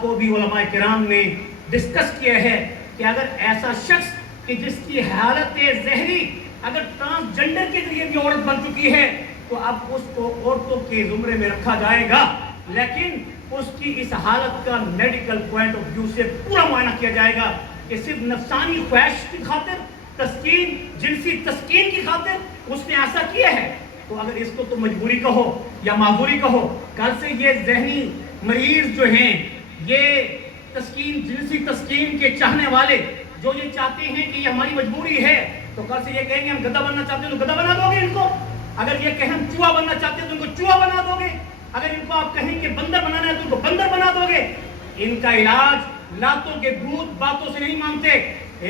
کو بھی علماء کرام نے ڈسکس کیا ہے کہ اگر ایسا شخص کہ جس کی حالت ظہری اگر ٹرانسجنڈر کے ذریعے بھی عورت بن چکی ہے تو اب اس کو عورتوں کے زمرے میں رکھا جائے گا، لیکن اس کی اس حالت کا میڈیکل پوائنٹ آف ویو سے پورا معائنہ کیا جائے گا کہ صرف نفسانی خواہش کی خاطر، تسکین، جنسی تسکین کی خاطر اس نے ایسا کیا ہے، تو اگر اس کو تو مجبوری کہو یا معذوری کہو، کل سے یہ ذہنی مریض جو ہیں، یہ تسکین، جنسی تسکین کے چاہنے والے جو یہ چاہتے ہیں کہ یہ ہماری مجبوری ہے، تو کل سے یہ کہیں گے ہم گدھا بننا چاہتے ہیں تو گدھا بنا دو گے ان کو، اگر یہ کہیں ہم چوہا بننا چاہتے ہیں تو ان کو چوہا بنا دو گے، اگر ان کو آپ کہیں کہ بندر بنانا ہے تو ان کو بندر بنا دو گے۔ ان کا علاج لاتوں کے بھوت باتوں سے نہیں مانتے،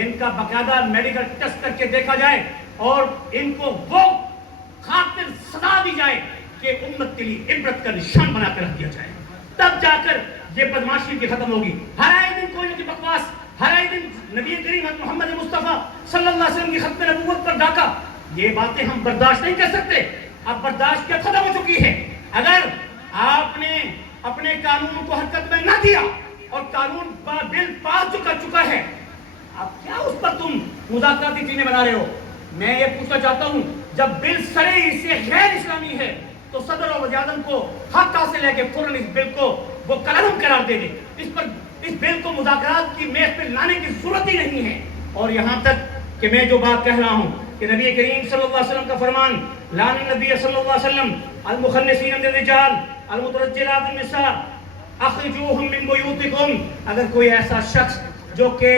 ان کا باقاعدہ میڈیکل ٹیسٹ کر کے دیکھا جائے اور ان کو وہ خاطر سزا دی جائے کہ امت کے لیے عبرت کا نشان بنا کر رکھ دیا جائے، تب جا کر یہ بدماشی کی ختم ہوگی۔ ہر آئے دن کوئی نہ کوئی بکواس، ہر آئے دن نبی کریم محمد مصطفیٰ صلی اللہ علیہ وسلم کی ختم نبوت پر ڈاکہ، یہ باتیں ہم برداشت نہیں کر سکتے۔ اب برداشت کیا ختم ہو چکی ہے۔ اگر آپ نے اپنے قانون کو حرکت میں نہ دیا اور قانون بل پاس چکا ہے، اب کیا اس پر تم مذاکراتی چیزیں بنا رہے ہو؟ میں یہ پوچھنا چاہتا ہوں، جب بل سرے سے غیر اسلامی ہے تو صدر اور وزیر اعظم کو حق حاصل ہے کہ فوراً اس بل کو وہ کلعدم قرار دے دے، اس بل کو مذاکرات کی میز پہ لانے کی ضرورت ہی نہیں ہے۔ اور یہاں تک کہ میں جو بات کہہ رہا ہوں کہ نبی کریم صلی اللہ علیہ وسلم کا فرمان، لعن النبی صلی اللہ علیہ وسلم المخنثین من الرجال المترجلات النساء اخرجوہم من بیوتکم، اگر کوئی ایسا شخص جو کہ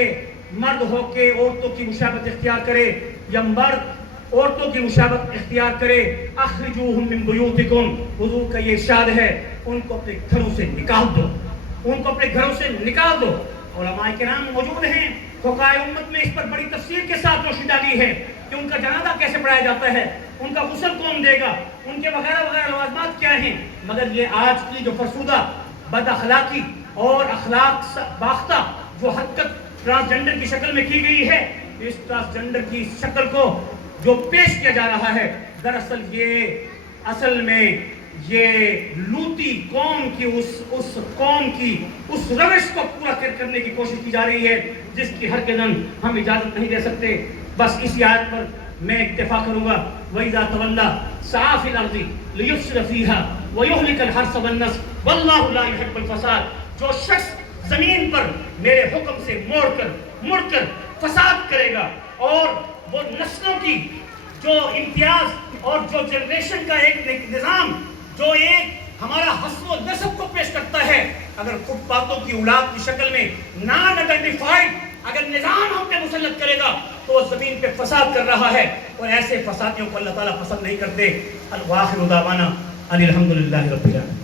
مرد ہو کے عورتوں کی مشابہت اختیار کرے یا مرد عورتوں کی مشابہت اختیار کرے، اخرجوہم من بیوتکم، حضور کا یہ ارشاد ہے ان کو اپنے گھروں سے نکال دو، ان کو اپنے گھروں سے نکال دو۔ علماء کرام موجود ہیں، فقہائے امت میں اس پر بڑی تفصیل کے ساتھ روشنی ڈالی ہے کہ ان کا جنازہ کیسے پڑھایا جاتا ہے، ان کا غسل کون دے گا، ان کے وغیرہ وغیرہ لوازمات کیا ہیں، مگر یہ آج کی جو فرسودہ بد اخلاقی اور اخلاق باختہ جو حرکت ٹرانسجنڈر کی شکل میں کی گئی ہے، اس ٹرانسجنڈر کی شکل کو جو پیش کیا جا رہا ہے، دراصل یہ اصل میں یہ لوتی قوم کی اس قوم کی اس روش کو پورا کرنے کی کوشش کی جا رہی ہے جس کی ہرگز ہم اجازت نہیں دے سکتے۔ بس اسی آیت پر میں اکتفا کروں گا، وَإِذَا تَوَلَّى سَعَىٰ فِي الْأَرْضِ لِيُفْسِدَ فِيهَا وَيُهْلِكَ الْحَرْثَ وَالنَّسْلَ وَاللَّهُ لَا يُحِبُّ الْفَسَادَ، جو شخص زمین پر میرے حکم سے مڑ کر فساد کرے گا اور وہ نسلوں کی جو امتیاز اور جو جنریشن کا ایک نظام جو ایک ہمارا حسب و نسب کو پیش کرتا ہے، اگر فٹ پاتھوں کی اولاد کی شکل میں نان آئیڈینٹیفائڈ اگر نظام ہم پہ مسلط کرے گا تو وہ زمین پہ فساد کر رہا ہے، اور ایسے فسادیوں کو اللہ تعالیٰ پسند نہیں کرتے۔ وآخر دعوانا ان الحمد للہ رب العالمین۔